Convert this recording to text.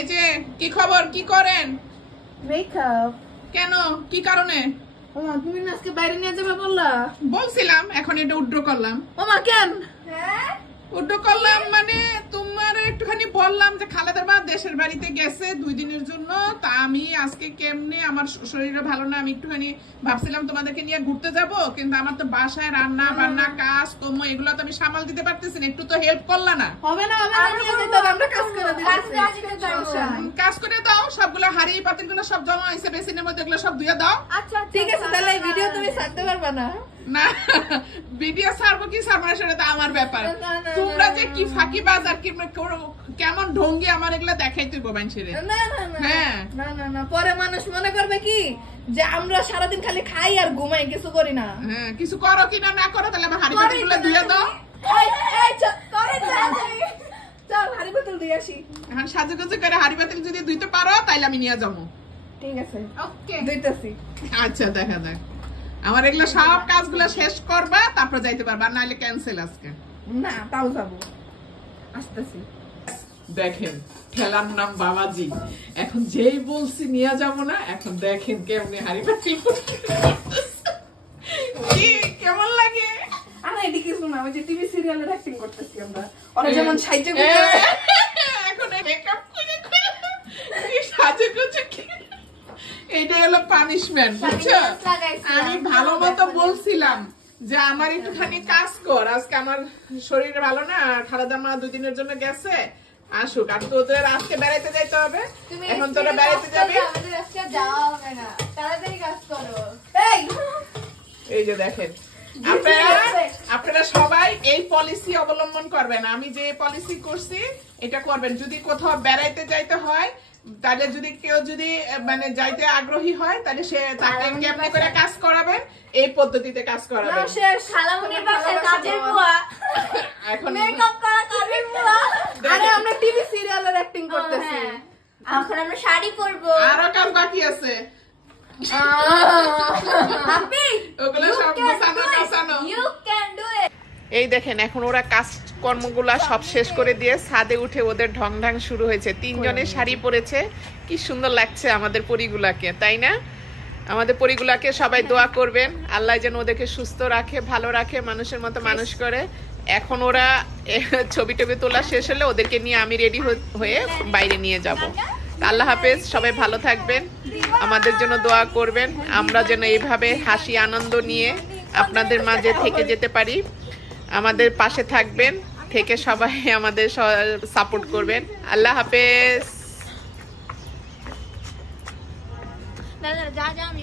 এই যে কি খবর, কি করেন? মেকআপ। কেন, কি কারণে? ওমা তুমি না আজকে বাইরে নিয়ে যাবে বললা? বলছিলাম, এখন এটা উড্র করলাম। ওমা কেন? উড্র করলাম মানে তোমার একটুখানি বললাম যে খালেদার মা দেশের বাড়িতে গেছে 2 দিনের জন্য। তা আমি আজকে কেমনে, আমার শরীরে ভালো না, আমি একটুখানি ভাবছিলাম তোমাদেরকে নিয়ে ঘুরতে যাব, কিন্তু আমার তো বাসায় রান্না বান্না কাজ কর্ম এগুলো তো আমি সামাল দিতে পারতেছি না। একটু তো হেল্প করলা না? হবে না, হবে না, নিয়ে যেতে হবে, আমরা কাজ করে দিতেছি। কাজ করে দাও, সবগুলো হাড়ি পাতিল গুলো সব জমা হয়েছে বেসিনের মধ্যে, এগুলো সব ধুয়ে দাও। আচ্ছা ঠিক আছে, তাহলে এই ভিডিও তুমি ছাড়তে পারবে না? না, ভিডিও ছাড়বো কি ছাড়বো না সেটা তো আমার ব্যাপার। তোমরা যে কি ফাঁকি বাজার কি কেমন ঢঙ্গি আমার এগুলো দেখাই তুই গোবাইন ছেড়ে। না না না না না না, পরে মানুষ মনে করবে কি যে আমরা সারাদিন খালি খাই আর ঘুমাই, কিছু করি না। হ্যাঁ, কিছু করো কি না করো, তাহলে আমার হাড়ি পাতিল গুলো ধুয়ে দাও। চল হাড়ি পাতিল ধুয়ে আসি। এখন সাজুগুজু করে হাড়ি পাতিল যদি ধুইতে পারো তাইলে আমি নিয়ে যাবো। ঠিক আছে, ওকে, ধুইতেছি। আচ্ছা, দেখা যাক। আমার এগুলো সব কাজগুলো শেষ করবা, তারপর যাইতে পারবা, নাহলে ক্যান্সেল আজকে। না, তাও যাবো, আসতেছি। দেখেন, খেলার নাম বাবাজি। এখন যেই বলছি নিয়ে যাবো না, এখন দেখেন কেমনে হাড়ি পাতিল কি কেমন লাগে। আরে এটি কিছু না, ওই যে টিভি সিরিয়ালের অ্যাক্টিং করতেছি আমরা, ওরা যেমন সাইজে এখন মেকআপ করে কি সাজুগুজু কি, এটা হলো পানিশমেন্ট, বুঝছো? আমি ভালো মতো বলছিলাম যে আমার একটুখানি কাজ কর, আজকে আমার শরীর ভালো না, খালাদা মা 2 দিনের জন্য গেছে, আসুক। আর তোদের আজকে বেড়াইতে যাইতে হবে, এখন তোরা বেড়াইতে যাবি। এই যে দেখেন, আপনারা সবাই এই পলিসি অবলম্বন করবেন। আমি যে পলিসি করছি এটা করবেন। যদি কোথাও বেড়াইতে যাইতে হয়, তাহলে যদি কেউ যদি মানে যাইতে আগ্রহী হয়, তাহলে সে তাকে কেমনে করে কাজ করাবেন, এই পদ্ধতিতে কাজ করাবেন। এখন আরে আমরা টিভি সিরিয়ালের অ্যাক্টিং করতেছি, এখন আমরা শাড়ি পরবো, আরো কাজ বাকি আছে। ওগুলো সব গোছানো। এই দেখেন, এখন ওরা কাজকর্মগুলা সব শেষ করে দিয়ে ছাদে উঠে ওদের ঢং ঢং শুরু হয়েছে। 3 জনের শাড়ি পরেছে, কি সুন্দর লাগছে আমাদের পরিগুলাকে, তাই না? আমাদের পরিগুলাকে সবাই দোয়া করবেন, আল্লাহ যেন ওদেরকে সুস্থ রাখে, ভালো রাখে, মানুষের মতো মানুষ করে। এখন ওরা ছবি টবি তোলা শেষ হলে ওদেরকে নিয়ে আমি রেডি হয়ে বাইরে নিয়ে যাব। আল্লাহ হাফেজ, সবাই ভালো থাকবেন, আমাদের জন্য দোয়া করবেন, আমরা যেন এইভাবে হাসি আনন্দ নিয়ে আপনাদের মাঝে থেকে যেতে পারি। আমাদের পাশে থাকবেন, থেকে সবাই আমাদের সাপোর্ট করবেন। আল্লাহ হাফেজ। যা যা আমি